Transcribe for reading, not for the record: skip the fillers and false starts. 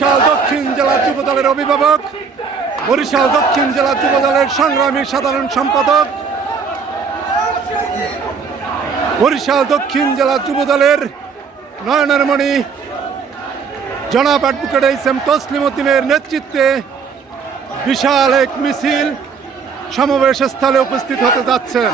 বরিশাল দক্ষিণ জেলা যুবদলের অভিভাবক, বরিশাল দক্ষিণ জেলা যুবদলের সংগ্রামী সাধারণ সম্পাদক, বরিশাল দক্ষিণ জেলা যুবদলের নয়নের মণি জনাব অ্যাডভোকেট এইচ.এম. তসলিম উদ্দিনের নেতৃত্বে বিশাল এক মিছিল সমাবেশ স্থলে উপস্থিত হতে যাচ্ছেন।